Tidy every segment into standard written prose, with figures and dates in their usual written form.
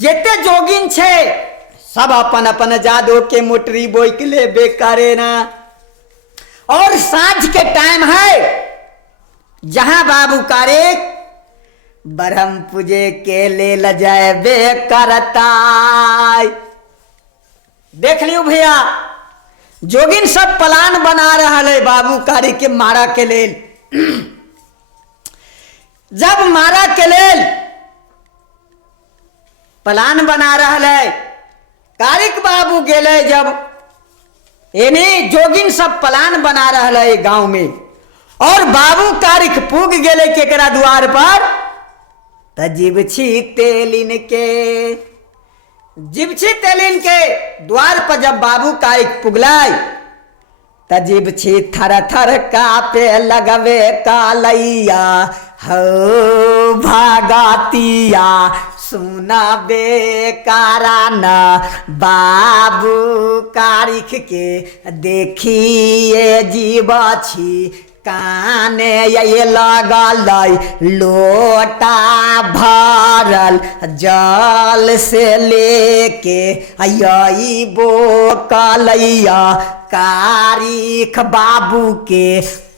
जेते जोगिन छे सब अपन अपन जादू के मोटरी बोई के ले बेकारे ना। और सांझ के टाइम है जहां बाबू कारे ब्रह्म पूजे के ले ल जाए बेकरता। देख लियो भैया जोगिन सब प्लान बना रहा है बाबू कारी के मारा के लेल। जब मारा के लेल प्लान बना रहा है कारिक बाबू गेले जब एने जोगिन सब प्लान बना रहा है गांव में और बाबू कारिक पूग गेले केकरा द्वार पर त जिबछी तेलिन के द्वार पर जब बाबू कारिक पुगलाई त जिबछी थर थर कापे लगवे कालैया हो भागतिया सुना बेकारा न बाबू कारिक के देखिए जीवछी काने ये लगल लोटा भरल जल से लेके यही बो कलैया कारिक बाबू के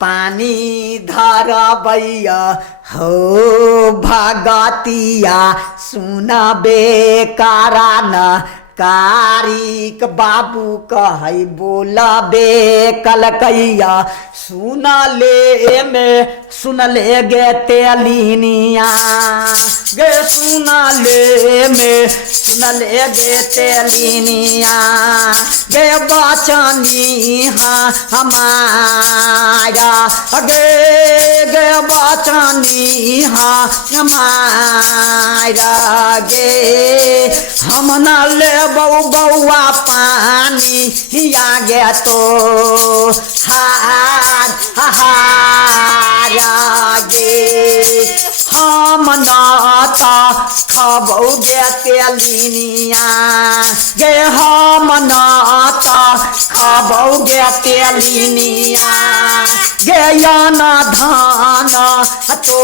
पानी धरबैया हो भगतिया सुनबे कारा न कारिक बाबू कहे बोलबे कलकैया सुन ले गे तेलिनिया गे सुन ले गे तेलिनिया गे बचनी हमारा गे बचनी हमारा गे हम न ले बउआ पानी आगे तो गे हम नाता खबौगे तेलिनिया गे हम नाता खबौगे तेलिनिया गे याना धान तो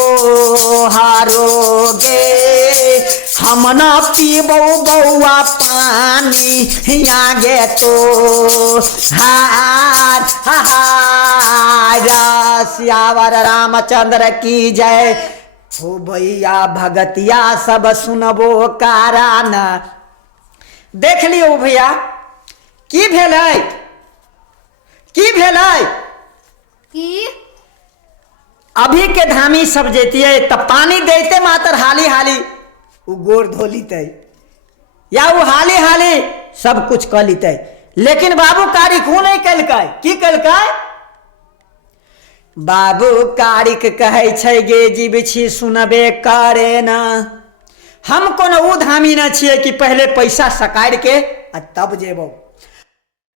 हारोगे हम न पीबो बउआ पानी आगे तो सियावर रामचंद्र की जय हो भैया भगतिया सब सुनबो कारण। देख लियो भैया की भेलै की अभी के धामी सब जेतिए तब पानी देते मातर हाली हाली उ गोर धो लीते या वो हाली हाली सब कुछ कर लीते। लेकिन बाबू कारिक वो नहीं कलकै की कलकै बाबू कारिक कहे छै गे जीबछी सुनबे करे ना हम कोनो उ धामी न छिए कि पहले पैसा सकाड़ के तब जेबो